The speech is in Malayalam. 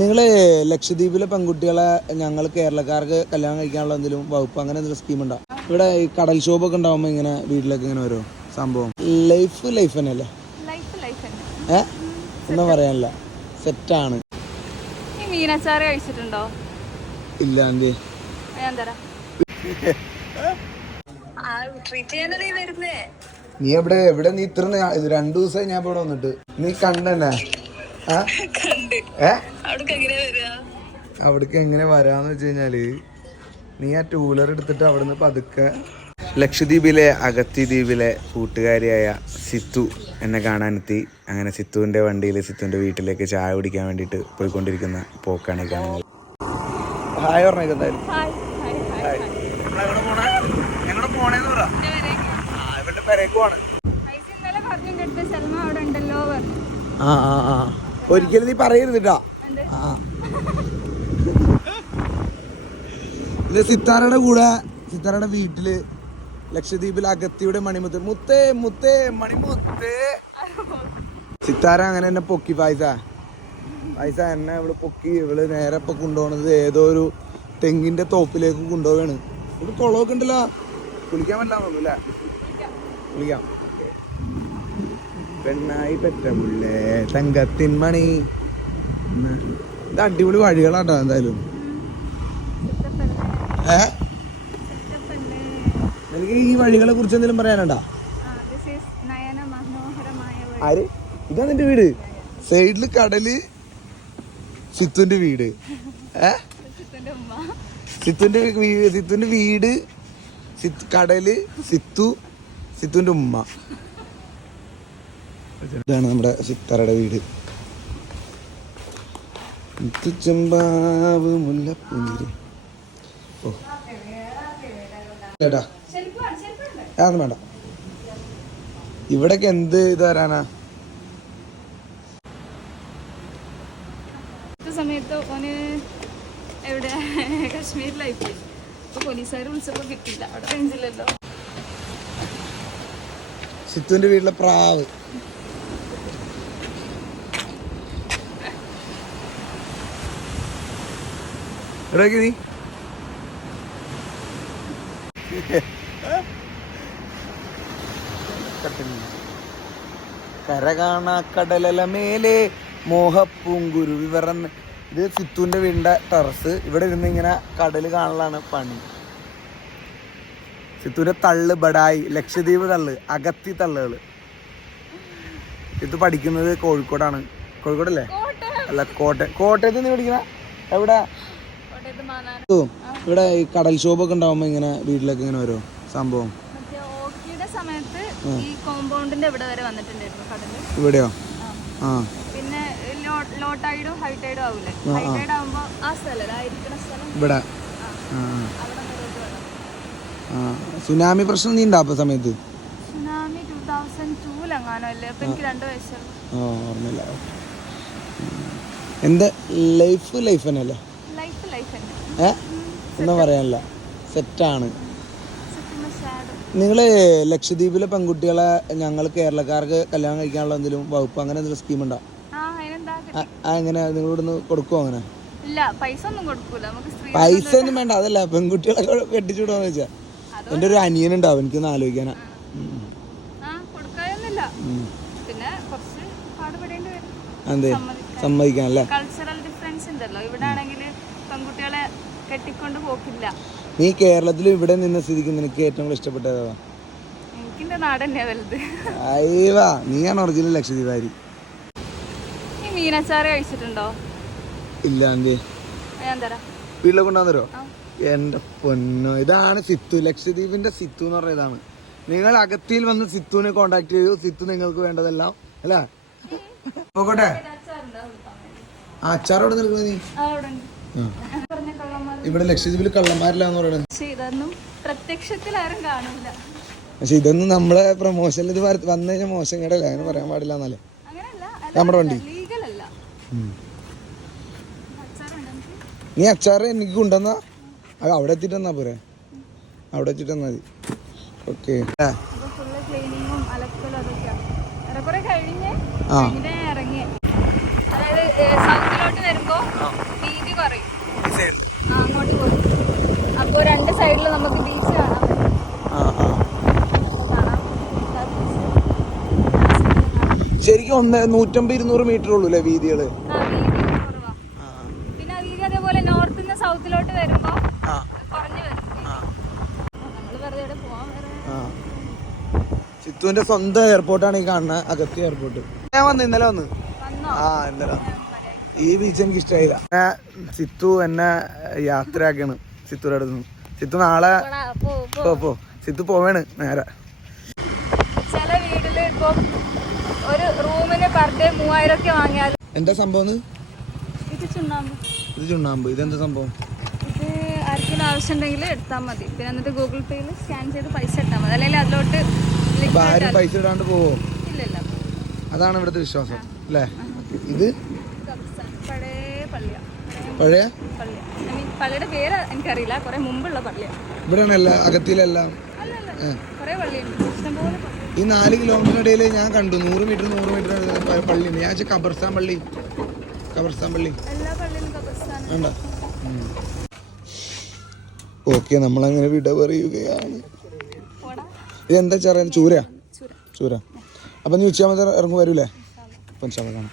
നിങ്ങൾ ലക്ഷദ്വീപിലെ പെൺകുട്ടികളെ ഞങ്ങൾ കേരളക്കാർക്ക് കല്യാണം കഴിക്കാനുള്ള എന്തെങ്കിലും വകുപ്പ് അങ്ങനെ എന്തെങ്കിലും സ്കീമുണ്ടോ ഇവിടെ ഈ കടൽ ഷോപ്പൊക്കെ ഉണ്ടാവുമ്പോൾ ഇങ്ങനെ വീട്ടിലേക്ക് ഇങ്ങനെ വരും സംഭവം. ലൈഫ് ലൈഫ് തന്നെയല്ലേ? ഏ? ഒന്നും പറയാനില്ല. സെറ്റാണ് കഴിച്ചിട്ടുണ്ടോ? ഇല്ല ആന്റി നീ എവിടെ എവിടെ നീ ഇത്ര രണ്ടു ദിവസമായി ഞാൻ ഇവിടെ വന്നിട്ട്. നീ കണ്ടെന്നെ ഏ? അവിടേക്ക് എങ്ങനെ വരിക? അവിടേക്ക് എങ്ങനെ വരാന്ന് വെച്ച് കഴിഞ്ഞാൽ നീ ആ ടൂ വീലർ എടുത്തിട്ട് അവിടുന്ന് പതുക്കെ ലക്ഷദ്വീപിലെ അഗത്തി ദ്വീപിലെ കൂട്ടുകാരിയായ സിത്തു എന്നെ കാണാനെത്തി. അങ്ങനെ സിത്തുവിന്റെ വണ്ടിയിൽ സിത്തുവിന്റെ വീട്ടിലേക്ക് ചായ കുടിക്കാൻ വേണ്ടിയിട്ട് പോയിക്കൊണ്ടിരിക്കുന്ന പോക്കാണ് കാണുന്നത്. ഹായ് പറഞ്ഞേക്ക് എന്തായാലും. ഹായ് ഹായ് ഹായ് ഇവരുടെ പെരേക്ക് പോണ് പൈസ ഇന്നലെ പറഞ്ഞു കേട്ട അവിടെ ഉണ്ടല്ലോ ആ ആ ആ. ഒരിക്കലും നീ പറയരുത് കേട്ടോ. ഇത് സിത്താരയുടെ കൂടെ സിത്താരയുടെ വീട്ടിൽ ലക്ഷദ്വീപിൽ അഗത്തിയുടെ മണിമുത്ത്. മുത്തേ മുത്തേ മണിമുത്തേ. സിത്താര അങ്ങനെ എന്നെ പൊക്കി പായസ. പായസ എന്നെ ഇവിടെ പൊക്കി ഇവൾ നേരെ ഇപ്പൊ കൊണ്ടുപോണത് ഏതോ ഒരു തെങ്ങിന്റെ തോപ്പിലേക്ക് കൊണ്ടുപോവാണ്. ഇവിടെ കുളമൊക്കെ ഉണ്ടല്ലോ. കുളിക്കാൻ പറ്റില്ല തോന്നുന്നു കുളിക്കാം. പെണ്ണായി പെറ്റ പുള്ളേ തങ്കത്തിൻ മണി. ഇത് അടിപൊളി വഴികളാട്ടോ എന്തായാലും. ഏ? എനിക്ക് ഈ വഴികളെ കുറിച്ച് എന്തെങ്കിലും പറയാനുണ്ടോ. ആര്? ഇതാ നിന്റെ വീട്. സൈഡിൽ കടൽ സിത്തുന്റെ വീട്. ഏ? സിത്തുന്റെ സിത്തുന്റെ വീട് സിത്ത് കടൽ സിത്തു സിത്തുന്റെ ഉമ്മ. ഇതാണ് നമ്മുടെ സിത്താരയുടെ വീട്. ചെമ്പാവ് മുല്ലപ്പുഞ്ചിരി ഓ. ശരിക്കും അതൊന്നും വേണ്ട. ഇവിടൊക്കെ എന്ത് ഇത് അടുത്ത സമയത്ത് ഓന് എവിടെ? കാശ്മീരിലായിപ്പോയി അപ്പൊ പോലീസുകാർ വിളിച്ചപ്പോ കിട്ടിയില്ല. അവിടെ റേഞ്ചില്ലല്ലോ സിത്തുവിന്റെ വീട്ടിലെ പ്രാവ്. എവിടെയൊക്കെ നീ. കരകാണ കടലല മേലെ മോഹപ്പൂങ്കുരു വിവറന്ന് ഇത് സിത്തുവിന്റെ വീടിന്റെ ടെറസ്. ഇവിടെ ഇരുന്ന് ഇങ്ങനെ കടൽ കാണലാണ് പണി. സിത്തുവിന്റെ തള്ള് ബഡായി ലക്ഷദ്വീപ് തള്ള് അകത്തി തള്ളുകൾ. ഇത് പഠിക്കുന്നത് കോഴിക്കോടാണ്. കോഴിക്കോടല്ലേ? അല്ല കോട്ടയം കോട്ടയത്ത് നിന്ന് പഠിക്കണ? എവിടെ? ഇവിടെ ഈ കടൽ ഷോപ്പൊക്കെ ഉണ്ടാവുമ്പോ ഇങ്ങനെ വീട്ടിലൊക്കെ ഇങ്ങനെ വരും? സംഭവം? സമയത്ത് ഈ കോമ്പൗണ്ടിന്റെ ഇവിടെ വരെ വന്നിട്ടുണ്ടായിരുന്നു കടൽ. ഇവിടെയോ? ആ. പിന്നെ ലോ ടൈഡും ഹൈ ടൈഡും ആവൂലേ? ഹൈ ടൈഡ് ആവുമ്പോ ആ സ്ഥലം സ്ഥലം. ഇവിടെ. സുനാമി പ്രശ്നം നീ ഉണ്ടാ സമയത്ത്? സുനാമി ടൂ തൗസൻഡ് ടൂലെങ്ങാനോ അല്ലേ? അപ്പൊ എനിക്ക് രണ്ട് വയസ്സുള്ളൂ ഓ ഓർമ്മയില്ല. എന്താ? ലൈഫ് ലൈഫ് തന്നെയല്ലേ? ഏ? ഒന്നും പറയാനില്ല. സെറ്റാണ്. നിങ്ങൾ ലക്ഷദ്വീപിലെ പെൺകുട്ടികളെ ഞങ്ങൾ കേരളക്കാർക്ക് കല്യാണം കഴിക്കാനുള്ള എന്തെങ്കിലും വകുപ്പ് അങ്ങനെ എന്തെങ്കിലും സ്കീം ഉണ്ടോ എങ്ങനെ? നിങ്ങൾ ഇവിടുന്ന് കൊടുക്കുമോ അങ്ങനെ? പൈസ ഒന്നും വേണ്ട. അതല്ല പെൺകുട്ടികളെ കെട്ടിച്ചുവിടാന്ന് വെച്ചാ എന്റെ ഒരു അനിയനുണ്ടാവും എനിക്കൊന്ന് ആലോചിക്കാനാ. അതെ. സമ്മതിക്കാൻ. സമ്മതിക്കാം അല്ലേ? കൾച്ചറൽ ഡിഫറൻസ് ഉണ്ടല്ലോ. ഇവിടെ ആണെങ്കിൽ പെൺകുട്ടികളെ കെട്ടിക്കൊണ്ട് പോക്കില്ല. നീ കേരളത്തിൽ ഇവിടെ നിന്ന് സ്ഥിതിക്ക് നിനക്ക് ഏറ്റവും കൂടുതൽ ഇഷ്ടപ്പെട്ടതാ എനിക്കിന്റെ നാട് തന്നെയാ വലുത്. അയ്യവാ നീയാണ് ഒറിജിനൽ ലക്ഷദ്വീപാരി. ഈ മീനച്ചാറ് കഴിച്ചിട്ടുണ്ടോ? ഇല്ല ആന്റി ഞാൻ തരാം. വീട്ടിലെ കൊണ്ടുവന്നോ എന്റെ പൊന്നോ ഇതാണ് സിത്തു. ലക്ഷദ്വീപിന്റെ സിത്തു എന്ന് പറഞ്ഞ ഇതാണ്. നിങ്ങൾ അകത്തിൽ വന്ന് സിത്തുവിനെ കോണ്ടാക്ട് ചെയ്തു. സിത്തു നിങ്ങൾക്ക് വേണ്ടതെല്ലാം അല്ലേ? പോകട്ടെ. ആ അച്ചാറോടെ നിൽക്കുന്നത് നീ? ഇവിടെ ലക്ഷദ്വീപിൽ കള്ളന്മാരിലാന്ന് പറയുന്നത്. പക്ഷെ ഇതൊന്നും പ്രത്യക്ഷത്തിൽ ആരും കാണൂല. പക്ഷെ ഇതൊന്നും നമ്മളെ പ്രൊമോഷനിൽ ഇത് വര- വന്നു കഴിഞ്ഞാൽ മോശം കേടല്ലേ? അങ്ങനെ പറയാൻ പാടില്ല എന്നല്ലേ അങ്ങനെയല്ല നമ്മുടെ വണ്ടി. ലീഗൽ അല്ല. അച്ചാറുണ്ട് നീ അച്ചാറ് എനിക്ക് കൊണ്ടുവന്നാ? അത് അവിടെ എത്തിയിട്ട് തന്നാ പോരെ? അവിടെ എത്തിയിട്ട് തന്നാ മതി. ഓക്കെ. അപ്പൊ ഫുള്ള് ക്ലീനിങ്ങും അലക്കലും അതൊക്കെയാ ഏറെക്കുറെ കഴിഞ്ഞ് ആ. ഇറങ്ങി. അതായത് സൗത്തിലോട്ട് വരുമ്പോ അങ്ങോട്ട് പോകും അപ്പോൾ രണ്ട് സൈഡിൽ നമുക്ക് ബീച്ച് കാണാം ശരിക്കും ഒന്ന് നൂറ്റമ്പത് ഇരുന്നൂറ് മീറ്റർ ഉള്ളൂ അല്ലേ വീതികൾ? പിന്നെ അതിലേക്ക് അതേപോലെ നോർത്തിൽ നിന്ന് സൗത്തിലോട്ട് വരുമ്പോ കുറഞ്ഞു വരും. ചിത്തുവിന്റെ സ്വന്തം എയർപോർട്ടാണ് ഈ കാണുന്ന അഗത്തി എയർപോർട്ട് ഞാൻ വന്ന് ഇന്നലെ വന്ന്. ആ ഇന്നലെ ഈ ബീച്ച് എനിക്ക് ഇഷ്ടമായില്ല ചിത്തു എന്നെ യാത്രയാക്കാണ് ചിത്തൂരുടെ അടുത്ത് നിന്ന്. ചിത്തു നാളെ പോ, പോ. ചിത്തു പോവാണ് നേരെ. ചില വീട്ടിൽ ഇപ്പൊ ഒരു റൂമിന് പെർ ഡേ മൂവായിരം ഒക്കെ വാങ്ങിയാൽ എന്താ സംഭവം ഇത്? ചുണ്ണാമ്പ്. ഇത് ചുണ്ണാമ്പ്. ഇതെന്താ സംഭവം? ഇത് ആർക്കെങ്കിലും ആവശ്യമുണ്ടെങ്കിൽ എടുത്താൽ മതി. പിന്നെ എന്നിട്ട് ഗൂഗിൾ പേയിൽ സ്കാൻ ചെയ്ത് പൈസ ഇട്ടാൽ മതി. അല്ലെങ്കിൽ അതിലോട്ട് പൈസ ഇടാണ്ട് പോവോ? അതാണ് ഇവിടുത്തെ വിശ്വാസം അല്ലേ? ഇത് പഴയ? പള്ളിയ. പള്ളിയുടെ പേര് എനിക്കറിയില്ല. കുറെ മുമ്പുള്ള പള്ളിയാണ് ഇവിടെയാണ് എല്ലാ അകത്തിലെല്ലാം. ഈ നാല് കിലോമീറ്റർ ഇടയിൽ ഞാൻ കണ്ടു. നൂറ് മീറ്റർ നൂറ് മീറ്റർ പള്ളി ഉണ്ട്. ഞാൻ കബർസ്ഥാൻ പള്ളി. കബർസ്ഥാൻ പള്ളി. വേണ്ട. ഓക്കെ നമ്മളങ്ങനെ വിട പറയുകയാണ്. ഇതെന്താ ചെറിയ ചുരം. ചൂര. അപ്പം നീ ഉച്ചയാകുമ്പോൾ ഇറങ്ങും വരൂലേ അപ്പം കാണാം.